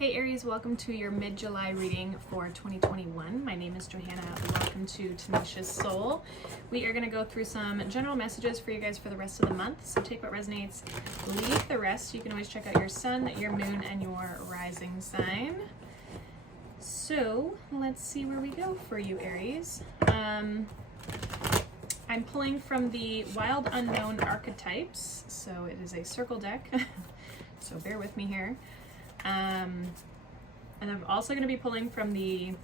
Hey Aries, welcome to your mid-July reading for 2021. My name is Johanna. Welcome to Tenacious Soul. We are going to go through some general messages for you guys for the rest of the month. So take what resonates, leave the rest. You can always check out your sun, your moon, and your rising sign. So let's see where we go for you, Aries. I'm pulling from the Wild Unknown Archetypes. So it is a circle deck. So bear with me here. And I'm also going to be pulling from the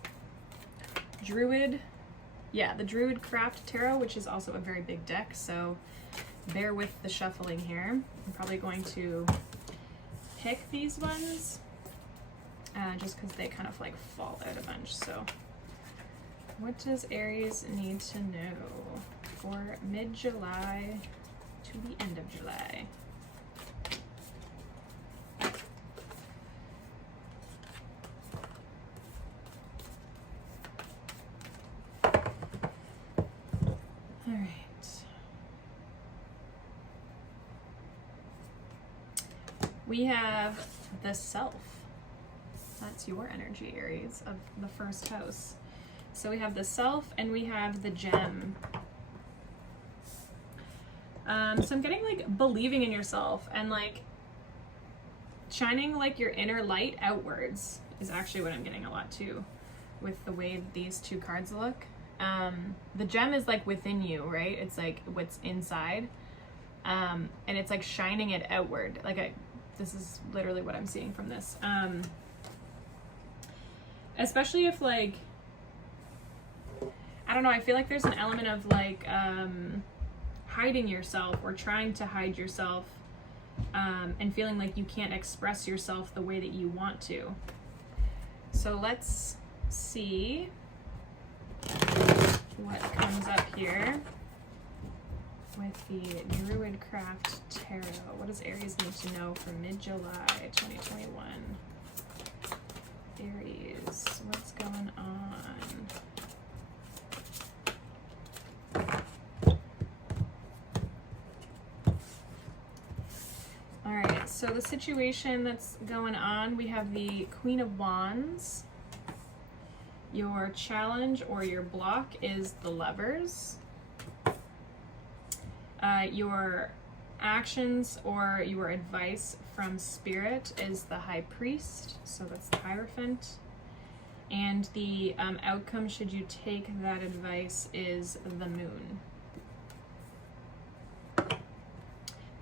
Druid Craft Tarot, which is also a very big deck, so bear with the shuffling here. I'm probably going to pick these ones, just because they kind of like fall out a bunch. So what does Aries need to know for mid-July to the end of July? We have the Self. That's your energy, Aries, of the first house. So we have the Self and we have the Gem. So I'm getting like believing in yourself and like shining like your inner light outwards is actually what I'm getting a lot too with the way these two cards look. The Gem is like within you, right? It's like what's inside. And it's like shining it outward. This is literally what I'm seeing from this. Especially if like, I don't know, I feel like there's an element of like hiding yourself or trying to hide yourself and feeling like you can't express yourself the way that you want to. So let's see what comes up here with the Druid Craft Tarot. What does Aries need to know for mid-July 2021? Aries, what's going on? All right, so the situation that's going on, we have the Queen of Wands. Your challenge or your block is the Lovers. Your actions or your advice from Spirit is the High Priest, so that's the Hierophant. And the outcome, should you take that advice, is the Moon.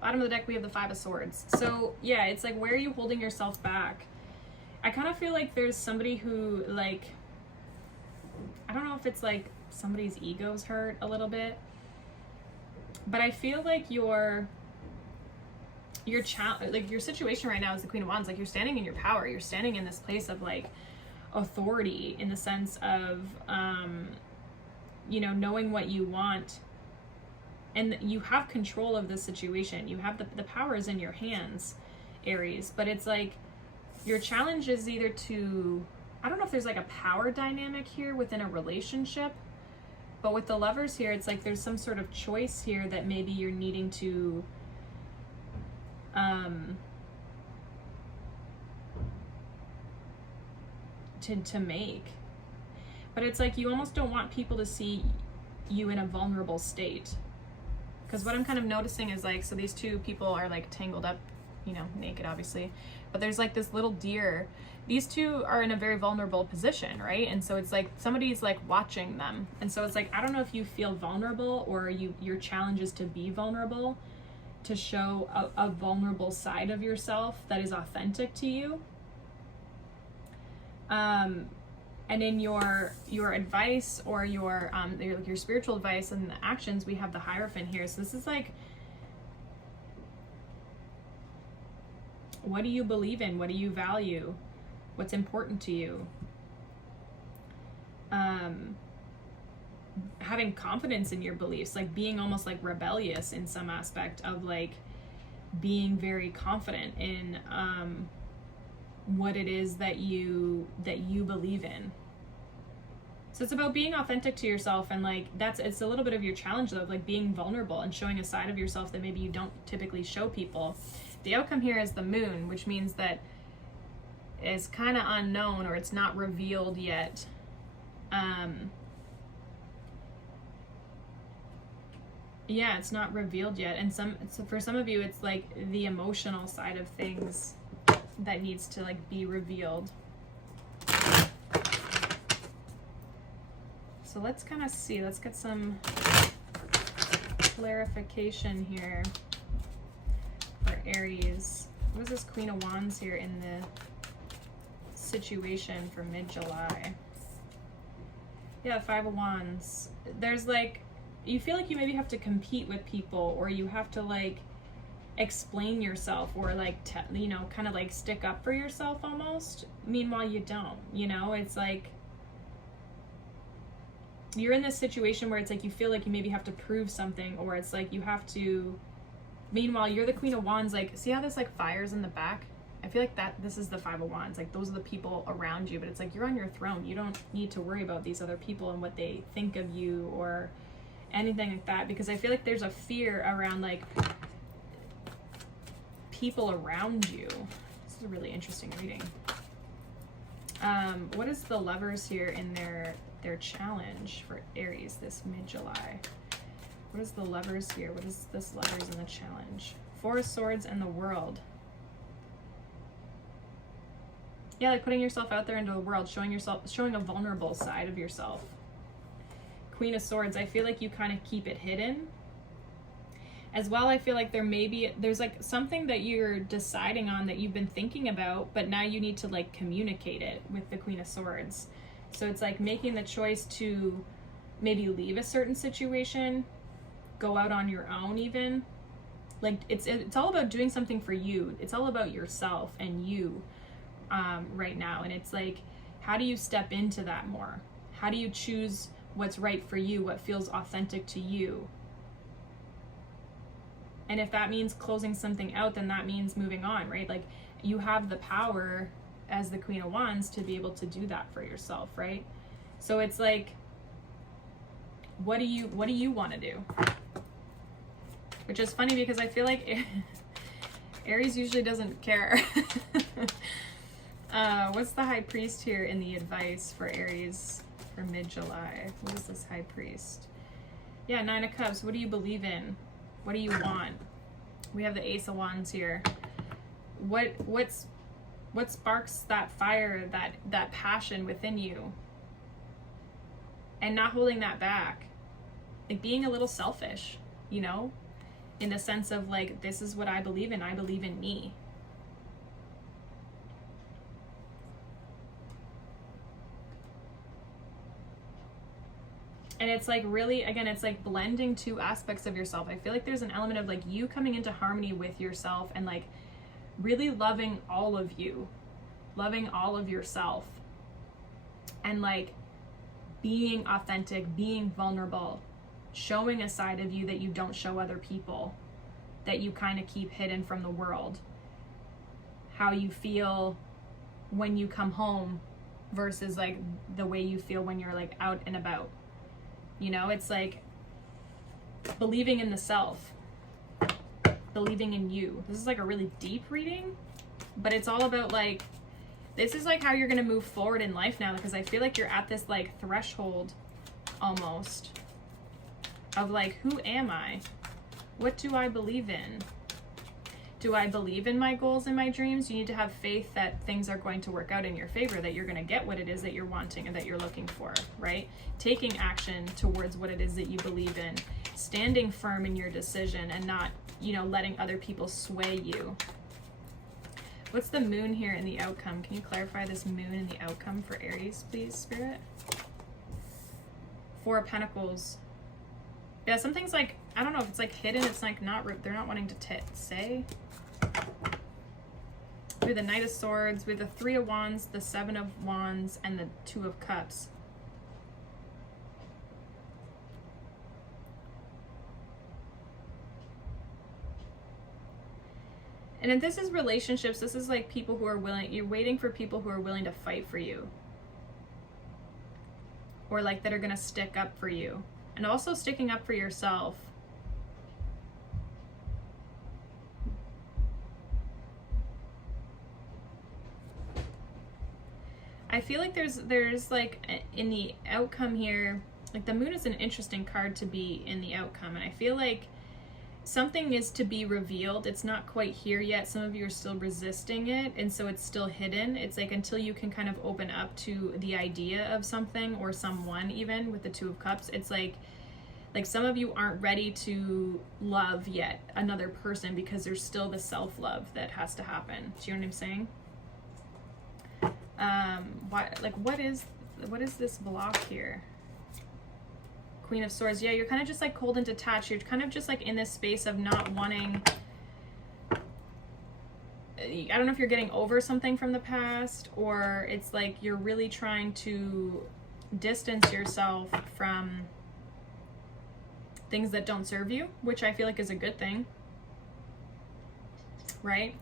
Bottom of the deck, we have the Five of Swords. So yeah, it's like, where are you holding yourself back? I kind of feel like there's somebody who, like, I don't know if it's like somebody's ego's hurt a little bit, but I feel like your situation right now is the Queen of Wands. Like, you're standing in your power. You're standing in this place of like authority in the sense of, you know, knowing what you want, and you have control of the situation. You have the power is in your hands, Aries. But it's like your challenge is either to, I don't know if there's like a power dynamic here within a relationship. But with the Lovers here, it's like there's some sort of choice here that maybe you're needing to make. But it's like you almost don't want people to see you in a vulnerable state. Because what I'm kind of noticing is like, so these two people are like tangled up, you know, naked obviously. But there's like this little deer. These two are in a very vulnerable position, right? And so it's like somebody's like watching them. And so it's like, I don't know if you feel vulnerable or your challenge is to be vulnerable, to show a vulnerable side of yourself that is authentic to you. And in your advice or your spiritual advice and the actions, we have the Hierophant here. So this is like, what do you believe in? What do you value? What's important to you? Having confidence in your beliefs, like being almost like rebellious in some aspect of like being very confident in what it is that you believe in. So it's about being authentic to yourself, and like it's a little bit of your challenge though, of like being vulnerable and showing a side of yourself that maybe you don't typically show people. The outcome here is the Moon, which means that is kind of unknown, or it's not revealed yet. Yeah, it's not revealed yet. And so for some of you, it's like the emotional side of things that needs to like be revealed. So let's kind of see, let's get some clarification here for Aries. What is this Queen of Wands here in the situation for mid-July? Yeah, Five of Wands. There's like, you feel like you maybe have to compete with people, or you have to like explain yourself, or like you know, kind of like stick up for yourself almost. Meanwhile, you don't, you know. It's like you're in this situation where it's like you feel like you maybe have to prove something, or it's like you have to, meanwhile you're the Queen of Wands. Like, see how this like fires in the back? I feel like that this is the Five of Wands. Like, those are the people around you, but it's like you're on your throne. You don't need to worry about these other people and what they think of you or anything like that, because I feel like there's a fear around like people around you. This is a really interesting reading. What is the Lovers here in their challenge for Aries this mid-July? What is the Lovers here? What is this Lovers in the challenge? Four of Swords and the World. Yeah, like putting yourself out there into the world, showing a vulnerable side of yourself. Queen of Swords, I feel like you kind of keep it hidden. As well, I feel like there's like something that you're deciding on that you've been thinking about, but now you need to like communicate it with the Queen of Swords. So it's like making the choice to maybe leave a certain situation, go out on your own even. Like it's all about doing something for you. It's all about yourself and you right now. And it's like, how do you step into that more? How do you choose what's right for you, what feels authentic to you? And if that means closing something out, then that means moving on, right? Like, you have the power as the Queen of Wands to be able to do that for yourself, right? So it's like, what do you want to do? Which is funny because I feel like Aries usually doesn't care. What's the High Priest here in the advice for Aries for mid-July? What is this High Priest? Yeah, Nine of Cups. What do you believe in? What do you want? We have the Ace of Wands here. What sparks that fire, that passion within you? And not holding that back. Like being a little selfish, you know? In the sense of like, this is what I believe in. I believe in me. And it's like really, again, it's like blending two aspects of yourself. I feel like there's an element of like you coming into harmony with yourself and like really loving all of you, loving all of yourself, and like being authentic, being vulnerable, showing a side of you that you don't show other people, that you kind of keep hidden from the world. How you feel when you come home versus like the way you feel when you're like out and about. You know, it's like believing in the self, believing in you. This is like a really deep reading, but it's all about like, this is like how you're going to move forward in life now, because I feel like you're at this like threshold almost of like, who am I? What do I believe in? Do I believe in my goals and my dreams? You need to have faith that things are going to work out in your favor, that you're going to get what it is that you're wanting and that you're looking for, right? Taking action towards what it is that you believe in, standing firm in your decision and not, you know, letting other people sway you. What's the Moon here in the outcome? Can you clarify this Moon in the outcome for Aries, please, Spirit? Four of Pentacles. Yeah, something's like, I don't know if it's like hidden. It's like not, they're not wanting to say. We have the Knight of Swords, we have the Three of Wands, the Seven of Wands, and the Two of Cups. And if this is relationships, this is like people who are willing, you're waiting for people who are willing to fight for you. Or like that are going to stick up for you. And also sticking up for yourself. I feel like there's like in the outcome here, like the moon is an interesting card to be in the outcome, and I feel like something is to be revealed. It's not quite here yet. Some of you are still resisting it, and so it's still hidden. It's like until you can kind of open up to the idea of something or someone, even with the Two of Cups, it's like some of you aren't ready to love yet another person because there's still the self-love that has to happen. Do you know what I'm saying? What is this block here? Queen of Swords. Yeah, you're kind of just like cold and detached. You're kind of just like in this space of not wanting, I don't know if you're getting over something from the past, or it's like you're really trying to distance yourself from things that don't serve you, which I feel like is a good thing, right?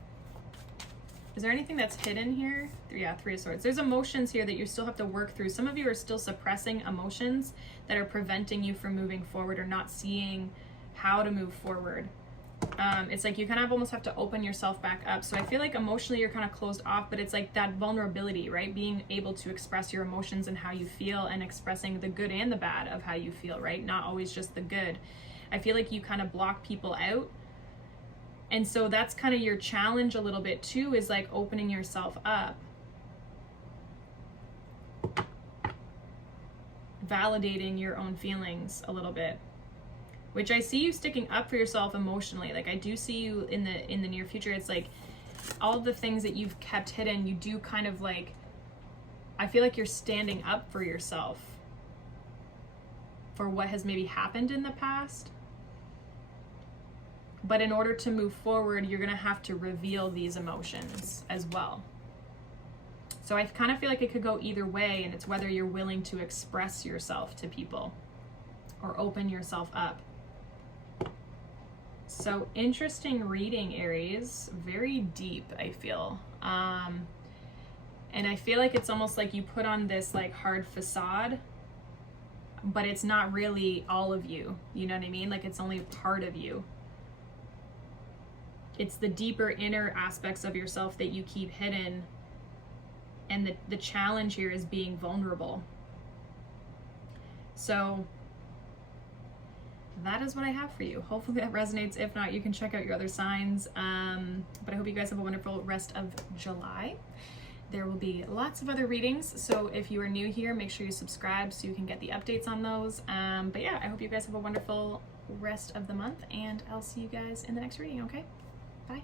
Is there anything that's hidden here? Yeah, Three of Swords. There's emotions here that you still have to work through. Some of you are still suppressing emotions that are preventing you from moving forward or not seeing how to move forward. It's like you kind of almost have to open yourself back up. So I feel like emotionally you're kind of closed off, but it's like that vulnerability, right? Being able to express your emotions and how you feel, and expressing the good and the bad of how you feel, right? Not always just the good. I feel like you kind of block people out. And so that's kind of your challenge a little bit too, is like opening yourself up. Validating your own feelings a little bit. Which I see you sticking up for yourself emotionally. Like I do see you in the near future. It's like all the things that you've kept hidden, you do kind of like, I feel like you're standing up for yourself for what has maybe happened in the past. But in order to move forward, you're going to have to reveal these emotions as well. So I kind of feel like it could go either way, and it's whether you're willing to express yourself to people or open yourself up. So interesting reading, Aries. Very deep, I feel. And I feel like it's almost like you put on this like hard facade, but it's not really all of you. You know what I mean? Like it's only part of you. It's the deeper inner aspects of yourself that you keep hidden. And the challenge here is being vulnerable. So that is what I have for you. Hopefully that resonates. If not, you can check out your other signs. But I hope you guys have a wonderful rest of July. There will be lots of other readings. So if you are new here, make sure you subscribe so you can get the updates on those. But yeah, I hope you guys have a wonderful rest of the month, and I'll see you guys in the next reading, okay? Bye.